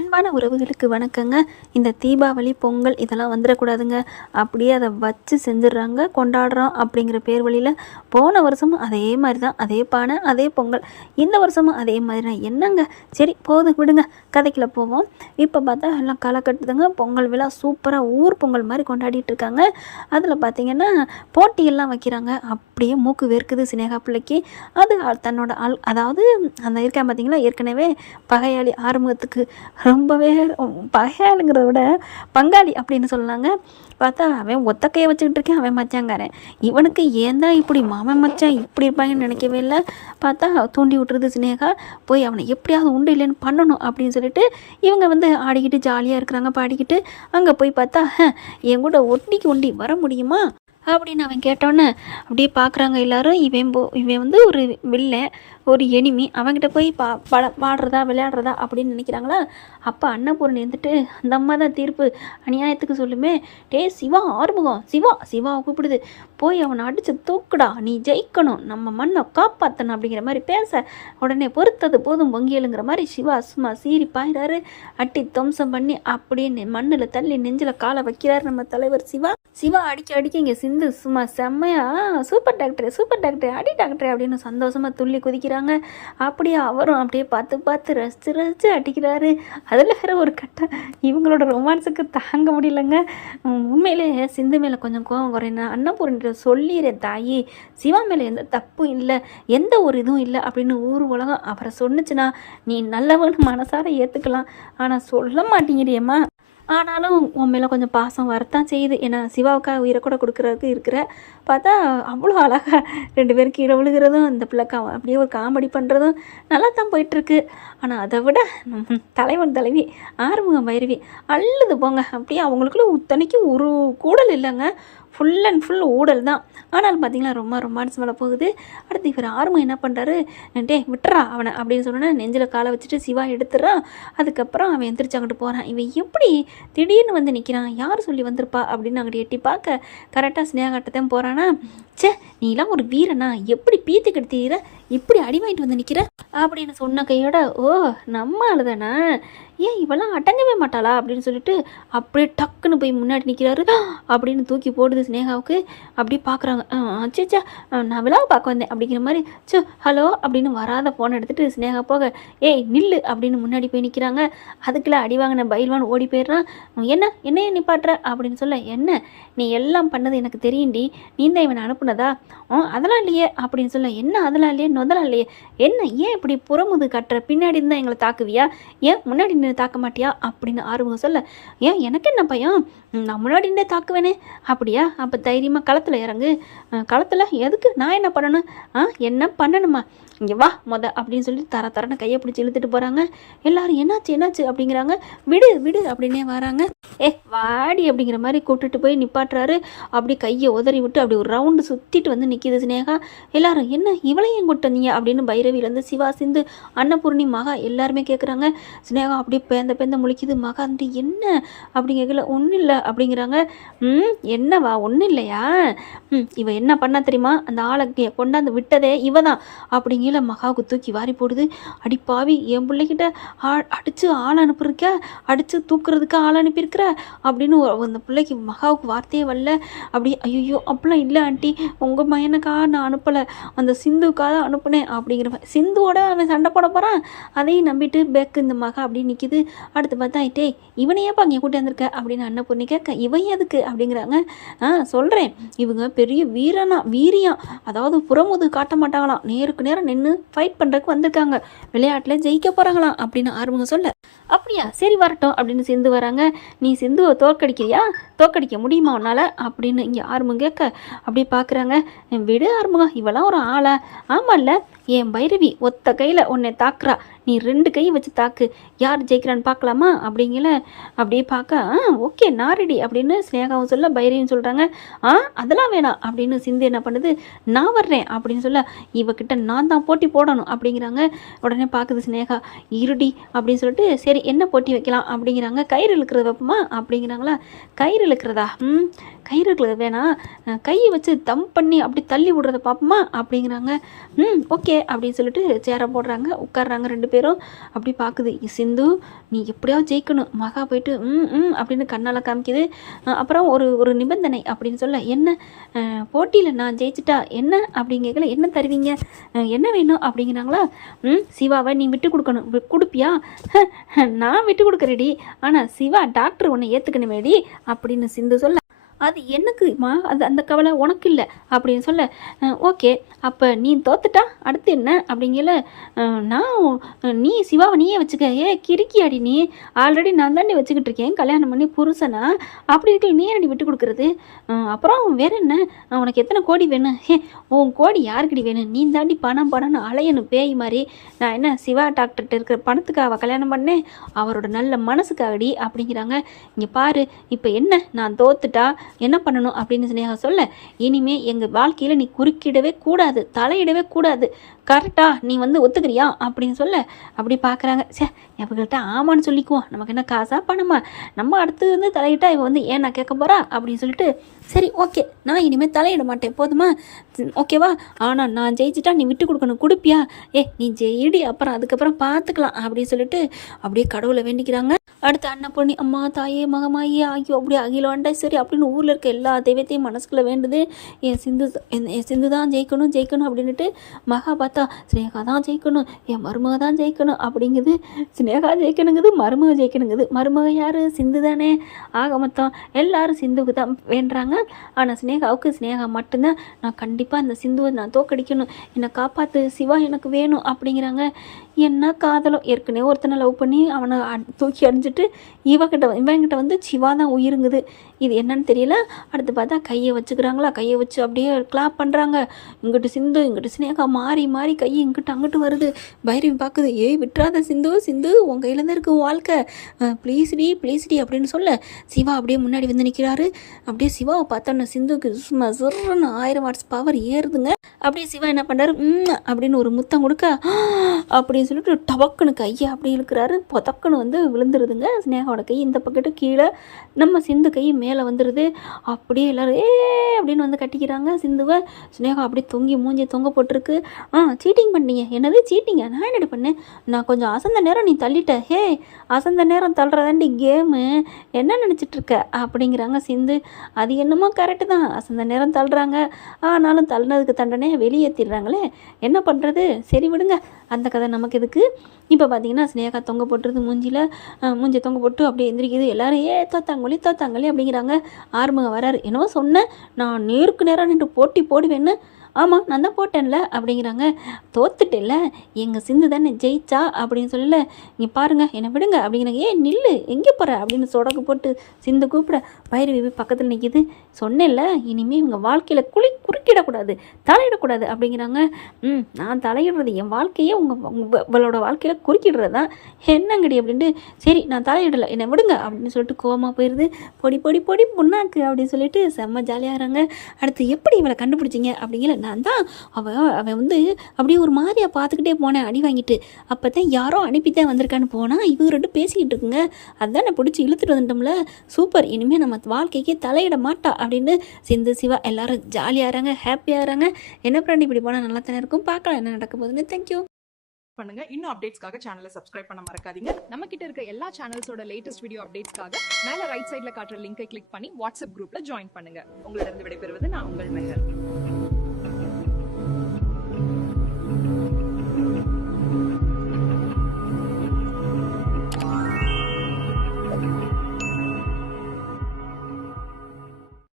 அன்பான உறவுகளுக்கு வணக்கங்க. இந்த தீபாவளி, பொங்கல் இதெல்லாம் வந்துடக்கூடாதுங்க. அப்படியே அதை வச்சு செஞ்சிடுறாங்க, கொண்டாடுறோம் அப்படிங்கிற பேர் வழியில். போன வருஷமும் அதே மாதிரி தான், அதே பானை, அதே பொங்கல். இந்த வருஷமும் அதே மாதிரி தான். என்னங்க, சரி போதும் விடுங்க, கதைக்குள்ள போவோம். இப்போ பார்த்தா எல்லாம் களை கட்டுதுங்க. பொங்கல் விழா சூப்பராக ஊர் பொங்கல் மாதிரி கொண்டாடிட்டு இருக்காங்க. அதில் பார்த்தீங்கன்னா போட்டியெல்லாம் வைக்கிறாங்க. அப்படியே மூக்கு வேர்க்குது சினேகா பிள்ளைக்கு. அது தன்னோட அதாவது அந்த இருக்கா பார்த்தீங்களா, ஏற்கனவே பகையாளி ஆறுமுகத்துக்கு ரொம்பவே பகையாளுங்கிறத விட பங்காளி அப்படின்னு சொல்லலாங்க. பார்த்தா அவன் ஒத்த கையை வச்சுக்கிட்டு இருக்கேன், அவன் மச்சாங்காரன். இவனுக்கு ஏன் தான் இப்படி மாமன் மச்சான் இப்படி இருப்பாங்கன்னு நினைக்கவே இல்லை. பார்த்தா தூண்டி விட்டுறது சினேகா. போய் அவனை எப்படியாவது உண்டு இல்லைன்னு பண்ணணும் அப்படின்னு சொல்லிட்டு இவங்க ஆடிக்கிட்டு ஜாலியாக இருக்கிறாங்க, பாடிக்கிட்டு. அங்கே போய் பார்த்தா என் கூட ஒண்டிக்கு வர முடியுமா அப்படின்னு அவன் கேட்டோன்னே அப்படியே பார்க்குறாங்க எல்லாரும். இவன் ஒரு வில்லன், ஒரு எனிமி. அவன்கிட்ட போய் பாடுறதா விளையாடுறதா அப்படின்னு நினைக்கிறாங்களா. அப்போ அன்னபூரணி இருந்துட்டு, அந்த அம்மா தான் தீர்ப்பு அநியாயத்துக்கு சொல்லுமே. டே சிவா, ஆறுமுகம், சிவாவை கூப்பிடுது. போய் அவனை அடித்து தூக்குடா, நீ ஜெயிக்கணும், நம்ம மண்ணை காப்பாற்றணும் அப்படிங்கிற மாதிரி பேச, உடனே பொறுத்தது போதும் பொங்கியலுங்கிற மாதிரி சிவா சும்மா சீறி பாயிறாரு. அட்டி துவம்சம் பண்ணி அப்படியே மண்ணில் தள்ளி நெஞ்சில் காலை வைக்கிறாரு நம்ம தலைவர் சிவா. அடிக்க இங்கே சிந்து சும்மா செம்மையா சூப்பர் டாக்டர் அடி டாக்டர் அப்படின்னு சந்தோஷமாக துள்ளி குதிக்கிறாங்க. அப்படியே அவரும் அப்படியே பார்த்து ரசித்து அடிக்கிறாரு. அதில் வேற ஒரு கட்டம் இவங்களோட ரொமான்ஸுக்கு தாங்க முடியலங்க. உண்மையிலே சிந்து மேலே கொஞ்சம் கோவம் குறையினா அன்னபூரணிட்ட சொல்லிடுறேன் தாயி, சிவா மேலே எந்த தப்பும் இல்லை, எந்த ஒரு இதுவும் இல்லை அப்படின்னு ஊர் உலகம் அவரை சொன்னுச்சுன்னா நீ நல்லவன்னு மனசார ஏற்றுக்கலாம். ஆனால் சொல்ல மாட்டேங்கிறியம்மா. ஆனாலும் உன் மேலே கொஞ்சம் பாசம் வரத்தான் செய்யுது. ஏன்னா சிவாவுக்காக உயிரை கூட கொடுக்குறதுக்கு இருக்கிற பார்த்தா அவ்வளோ அழகாக 2 பேரும் கீழே விழுகிறதும், இந்த பிள்ளைக்கா அப்படியே ஒரு காமெடி பண்ணுறதும் நல்லா தான் போயிட்டுருக்கு. ஆனால் அதை விட தலைவன் தலைவி ஆறுமுகம் பைரவி அள்ளுது போங்க. அப்படியே அவங்களுக்குள்ள இத்தனைக்கும் ஒரு கூடல் இல்லைங்க, ஃபுல் அண்ட் ஃபுல் ஊடல் தான். ஆனாலும் பார்த்தீங்களா ரொம்ப ரொமான்ஸ் மேலே போகுது. அடுத்து இவர் ஆறுமுகம் என்ன பண்ணுறாரு, டே விட்டுறா அவனை அப்படின்னு சொன்னோன்னா நெஞ்சில் காலை வச்சுட்டு சிவா எடுத்துறான். அதுக்கப்புறம் அவன் எந்திரிச்சு அங்கிட்டு போகிறான். இவன் எப்படி திடீர்னு வந்து நிற்கிறான், யார் சொல்லி வந்திருப்பா அப்படின்னு அங்கிட்டு எட்டி பார்க்க கரெக்டாக ஸ்னேகாட்டத்தான் போகிறானா. சே நீலாம் ஒரு வீரனா, எப்படி பீத்து கெடுத்தீர, இப்படி அடி வாங்கிட்டு வந்து நிற்கிற அப்படின்னு சொன்ன கையோட, ஓ நம்ம ஆளுதானா, ஏன் இவெல்லாம் அடங்கவே மாட்டாளா அப்படின்னு சொல்லிட்டு அப்படியே டக்குன்னு போய் முன்னாடி நிற்கிறாரு. அப்படின்னு தூக்கி போடுது ஸ்னேகாவுக்கு. அப்படியே பார்க்குறாங்க. அச்சா நான் விழாவை பார்க்க வந்தேன் அப்படிங்கிற மாதிரி. ஹலோ அப்படின்னு வராத ஃபோனை எடுத்துகிட்டு ஸ்னேகா போக, ஏய் நில்லு அப்படின்னு முன்னாடி போய் நிற்கிறாங்க. அதுக்குள்ளே அடி வாங்கின பயில்வான் ஓடி போயிடுறான். என்னையே நிப்பாட்டுற அப்படின்னு சொல்ல, என்ன நீ எல்லாம் பண்ணது எனக்கு தெரியும்டி, நீ தான் இவனை அனுப்புனதா, அதெல்லாம் இல்லையே அப்படின்னு சொல்ல, என்ன அதெல்லாம் இல்லையே நொதலாம் இல்லையே, என்ன ஏன் இப்படி புறமுது கட்டுற, பின்னாடி இருந்தால் எங்களை தாக்குவியா, ஏன் முன்னாடி நின்று தாக்க மாட்டியா அப்படின்னு ஆறுமுகம் சொல்ல, ஏன் எனக்கு என்ன பயம், நான் முன்னாடி நின்றே தாக்குவேனே, அப்படியா அப்போ தைரியமாக களத்தில் இறங்கு. களத்தில் எதுக்கு, நான் என்ன பண்ணணும், என்ன பண்ணணுமா, இங்கே வா அப்படின்னு சொல்லி தரன்னு கையை பிடிச்சி இழுத்துட்டு போகிறாங்க. எல்லாரும் என்னாச்சு அப்படிங்கிறாங்க. விடு அப்படின்னே வராங்க. வாடி அப்படிங்கிற மாதிரி கூப்பிட்டுட்டு போய் நிப்பாட்டுறாரு. அப்படி கையை உதறி விட்டு அப்படி ஒரு ரவுண்டு சுற்றிட்டு வந்து நிற்கிது ஸ்னேகா. எல்லாரும் என்ன இவளையும் கூட்டு வந்தீங்க அப்படின்னு பைரவிலேருந்து சிவா, சிந்து, அன்னபூர்ணி, மகா எல்லாருமே கேட்குறாங்க. ஸ்னேகா அப்படியே பேந்த முழிக்குது. மகா வந்து என்ன அப்படி கேட்கல, ஒன்றும் இல்லை அப்படிங்கிறாங்க. என்னவா ஒன்றும் இல்லையா, இவ என்ன பண்ணா தெரியுமா, அந்த ஆளை கொண்டாந்து விட்டதே இவ தான் அப்படிங்கிற மகாவுக்கு தூக்கி வாரி போடுது. அடிப்பாவி, என் பிள்ளைகிட்ட அடித்து ஆள் அனுப்பியிருக்க, அடித்து தூக்குறதுக்கு ஆள் அனுப்பியிருக்கிற அப்படின்னு அந்த பிள்ளைக்கு மகாவுக்கு வார்த்தையே வரல. அப்படி ஐயோ அப்படிலாம் இல்லை ஆண்டி, உங்கள் பையனுக்காக நான் அனுப்பலை, அந்த சிந்துக்காக தான் அனுப்புனேன் அப்படிங்கிற மாதிரி. சிந்துவோட அவன் சண்டை போட போகிறான், அதையும் நம்பிட்டு பேக்கு இந்த மகா அப்படின்னு நிற்கிது. அடுத்து பார்த்தா டே இவனையேப்பா இங்கே கூட்டி வந்திருக்க அப்படின்னு அன்னபூர்ணி கேட்க, இவன் எதுக்கு அப்படிங்கிறாங்க. சொல்கிறேன், இவங்க பெரிய வீரியம், அதாவது புறமுது காட்ட மாட்டாங்களாம், நேருக்கு நேரம் நின்று ஃபைட் பண்ணுறதுக்கு வந்திருக்காங்க, விளையாட்டில் ஜெயிக்க போகிறாங்களாம் அப்படின்னு ஆறுமுகம் சொல்ல, அப்படியா சரி வரட்டும் அப்படின்னு சிந்து வராங்க. நீ சிந்துவை தோற்கடிக்க முடியுமா உன்னால் அப்படின்னு இங்கே ஆறுமுகம் கேட்க, அப்படியே பார்க்குறாங்க. விடு ஆறுமுகம், இவெல்லாம் ஒரு ஆளா, ஆமாம்ல என் பைரவி ஒத்த கையில் உன்னை தாக்குறா, நீ 2 கை வச்சு தாக்கு, யார் ஜெயிக்கிறான்னு பார்க்கலாமா அப்படிங்கல. அப்படியே பார்க்க ஓகே நான் ரெடி அப்படின்னு ஸ்னேகாவும் சொல்ல, பைரவியும் சொல்கிறாங்க. அதெல்லாம் வேணாம் அப்படின்னு சிந்து என்ன பண்ணுது, நான் வர்றேன் அப்படின்னு சொல்ல, இவகிட்ட நான் தான் போட்டி போடணும் அப்படிங்கிறாங்க. உடனே பார்க்குது ஸ்னேகா. இருடி அப்படின்னு சொல்லிட்டு, சரி என்ன போட்டி வைக்கலாம் அப்படிங்கிறாங்க. கயிறு இழுக்கிறது வைப்போமா அப்படிங்கிறாங்களா. கயிறு இழுக்கிறதா, கயிறு இழுக்கிறது வேணாம், கையை வச்சு தம் பண்ணி அப்படி தள்ளி விடுறத பார்ப்போமா அப்படிங்கிறாங்க. ஓகே அப்படின்னு சொல்லிட்டு சேரை போடுறாங்க, உட்காடுறாங்க 2 பேரும். பேரும் அப்படி பார்க்குது. சிந்து நீ எப்படியாவது ஜெயிக்கணும். மகா போயிட்டு அப்படின்னு கண்ணால் காமிக்குது. அப்புறம் ஒரு ஒரு நிபந்தனை அப்படின்னு சொல்ல, என்ன போட்டியில் நான் ஜெயிச்சிட்டா என்ன அப்படின்னு கேட்கல, என்ன தருவீங்க, என்ன வேணும் அப்படிங்கிறாங்களா. சிவாவை நீ விட்டு கொடுக்கணும். கொடுப்பியா? நான் விட்டு கொடுக்குறேடி, ஆனால் சிவா டாக்டர் உன்னை ஏற்றுக்கணுமேடி அப்படின்னு சிந்து சொல்ல, அது எனக்குமா, அது அந்த கவலை உனக்கு இல்லை அப்படின்னு சொல்ல, ஓகே அப்போ நீ தோத்துட்டா அடுத்து என்ன அப்படிங்கல, நான் நீ சிவாவை நீயே வச்சுக்க. கிறுக்கியாடி நீ, ஆல்ரெடி நான் தாண்டி வச்சுக்கிட்டு இருக்கேன் கல்யாணம் பண்ணி புருஷனா, அப்படி இருக்க நீ என்னடி விட்டு கொடுக்குறது. அப்புறம் வேற என்ன, உனக்கு எத்தனை கோடி வேணும்? உன் கோடி யாருக்கடி வேணும்? நீ தாண்டி பணம்னு அலையணும் பேய் மாதிரி. நான் என்ன சிவா டாக்டர்கிட்ட இருக்கிற பணத்துக்காக கல்யாணம் பண்ணேன், அவரோட நல்ல மனசுக்காகடி அப்படிங்கிறாங்க. இங்கே பாரு, இப்போ என்ன, நான் தோத்துட்டா என்ன பண்ணணும் அப்படின்னு ஸ்னேகா சொல்ல, இனிமே எங்கள் வாழ்க்கையில் நீ குறுக்கிடவே கூடாது, தலையிடவே கூடாது, கரெக்டா நீ ஒத்துக்கிறியா அப்படின்னு சொல்ல, அப்படி பார்க்குறாங்க. இவங்கள்ட்ட ஆமான்னு சொல்லிக்குவோம், நமக்கு என்ன காசா பணமா, நம்ம அடுத்து தலையிட்டா இவன் ஏன் நான் கேட்க போகிறா அப்படின்னு சொல்லிட்டு, சரி ஓகே நான் இனிமேல் தலையிட மாட்டேன் போதுமா, ஓகேவா, ஆனால் நான் ஜெயிச்சிட்டா நீ விட்டு கொடுக்கணும். கொடுப்பியா? நீ ஜெயிடி, அப்புறம் அதுக்கப்புறம் பார்த்துக்கலாம் அப்படின்னு சொல்லிட்டு அப்படியே கடவுளை வேண்டிக்கிறாங்க. அடுத்து அன்னபூர்ணி, அம்மா தாயே மகமாயி ஆகியோ அப்படி அகிலவாண்டா சரி அப்படின்னு ஊரில் இருக்க எல்லா தெய்வத்தையும் மனசுக்குள்ளே வேண்டுது. என் சிந்து தான் ஜெயிக்கணும் அப்படின்ட்டு மகா பார்த்தா ஸ்னேகா தான் ஜெயிக்கணும், என் மருமக தான் ஜெயிக்கணும் அப்படிங்குது. ஸ்னேகா ஜெயிக்கணுங்குது, மருமக ஜெயிக்கணுங்குது. மருமக யார்? சிந்து தானே. ஆக மொத்தம் எல்லாரும் சிந்துவுக்கு தான் வேண்டுறாங்க. ஆனால் ஸ்னேகா மட்டும்தான், நான் கண்டிப்பாக அந்த சிந்துவை நான் தோக்கடிக்கணும், என்னை காப்பாற்று சிவா, எனக்கு வேணும் அப்படிங்கிறாங்க. என்ன காதலோ, ஏற்கனவே ஒருத்தனை லவ் பண்ணி அவனை தூக்கி அடிஞ்சிட்டு இவங்கிட்ட சிவா தான் உயிருங்குது. இது என்னன்னு தெரியல. அடுத்து பார்த்தா கையை வச்சுக்கிறாங்களா, கையை வச்சு அப்படியே கிளாப் பண்ணுறாங்க. இங்கிட்டு சிந்து இங்கிட்டு ஸ்னேகா மாறி மாறி கை இங்கிட்டு அங்கிட்டு வருது. பைரவி பார்க்குது, விட்டுறாத சிந்து உன் கையில் தான் இருக்குது வாழ்க்கை, ப்ளீஸ்டி அப்படின்னு சொல்ல, சிவா அப்படியே முன்னாடி நிற்கிறாரு. அப்படியே சிவாவை பார்த்தோன்னா சிந்துக்கு சும்மா சிறுன்னு 1000 வாட்ஸ் பவர் ஏறுதுங்க. அப்படியே சிவா என்ன பண்ணுறாரு, அப்படின்னு ஒரு முத்தம் கொடுக்க, அப்படின்னு சொல்லிட்டு டபக்குன்னு கையை அப்படி இழுக்கிறாரு. பொதக்குன்னு விழுந்துருதுங்க. ஸ்னேகாவோட கை இந்த பக்கத்து கீழே, நம்ம சிந்து கை மேலே வந்துடுது. அப்படியே எல்லோரும் அப்படின்னு கட்டிக்கிறாங்க சிந்துவை. ஸ்னேகா அப்படியே மூஞ்சி தொங்க போட்டிருக்கு. சீட்டிங் பண்ணீங்க. என்னது சீட்டிங்க? நான் என்னடி பண்ணேன்? நான் கொஞ்சம் அசந்த நேரம் நீ தள்ளிட்ட. அசந்த நேரம் தள்ளுறதாண்டி கேமு, என்ன நினச்சிட்ருக்க அப்படிங்கிறாங்க சிந்து. அது என்னமோ கரெக்டு தான், அசந்த நேரம் தள்ளுறாங்க, ஆனாலும் தள்ளினதுக்கு தண்டனை வெளியேற்றிடுறாங்களே, என்ன பண்ணுறது, சரி விடுங்க, அந்த கதை நமக்கு எதுக்கு. இப்போ பார்த்தீங்கன்னா ஸ்னேகா தொங்க போட்டுருது மூஞ்சி தொங்க போட்டு அப்படியே எந்திரிக்குது. எல்லோரும் தோத்தாங்களி அப்படிங்கிறாங்க. ஆறுமுகம் வராரு. என்னவோ சொன்னேன், நான் நேருக்கு நேராக நின்று போட்டி போடுவேன்னு. ஆமாம் நான் தான் போட்டேன்ல அப்படிங்கிறாங்க. தோத்துட்டேல்ல, எங்கள் சிந்து தானே ஜெயிச்சா அப்படின்னு சொல்லல, இங்கே பாருங்கள் என்னை விடுங்க அப்படிங்கிறாங்க. நில்லு, எங்கே போகிற அப்படின்னு சொடக்கு போட்டு சிந்து கூப்பிட, பைரவி பக்கத்தில் நிற்கிது. சொன்னேன்ல, இனிமேல் இவங்க வாழ்க்கையில் குறுக்கிடக்கூடாது, தலையிடக்கூடாது அப்படிங்கிறாங்க. நான் தலையிடுறது என் வாழ்க்கையே உங்களோட வாழ்க்கையில் குறுக்கிடுறது தான், என்னங்கடி அப்படின்ட்டு. சரி நான் தலையிடலை, என்னை விடுங்க அப்படின்னு சொல்லிட்டு கோவமாக போயிடுது. பொடி புண்ணாக்கு அப்படின்னு சொல்லிட்டு செம்ம ஜாலியாகிறாங்க. அடுத்து எப்படி இவளை கண்டுபிடிச்சிங்க அப்படிங்கிற, நான் தான் அவன் அப்படியே ஒரு மாதிரியா பார்த்துக்கிட்டே போனேன் அடி வாங்கிட்டு. அப்போ தான் யாரோ அனுப்பித்தான் வந்திருக்கான்னு போனால் இவங்க ரெண்டு பேசிக்கிட்டு இருக்குங்க. அதுதான் நான் பிடிச்சி இழுத்துட்டு வந்துட்டோம்ல, சூப்பர், இனிமேல் நம்ம வாழ்க்கைக்கே தலையிட மாட்டா அப்படின்னு சிந்து சிவா எல்லாரும் ஜாலியாகிறாங்க, ஹாப்பியாகிறாங்க. என்ன பிராண்டி இப்படி போனால் நல்லா தானே இருக்கும். பார்க்கலாம் என்ன நடக்க போகுதுன்னு. தேங்க்யூ. பண்ணுங்க. இன்னும் அப்டேட்ஸ்க்காக சேனலை சப்ஸ்கிரைப் பண்ண மறக்காதீங்க. நம்ம கிட்ட இருக்க எல்லா சேனல்ஸோட லேட்டஸ்ட் வீடியோ அப்டேட்ஸ்க்காக மேல ரைட் சைடுல காட்டுற லிங்கை கிளிக் பண்ணி வாட்ஸ்அப் குரூப்ல ஜாயின் பண்ணுங்க. உங்களிடம் விடைபெறுவது நான் உங்கள் மெஹர்.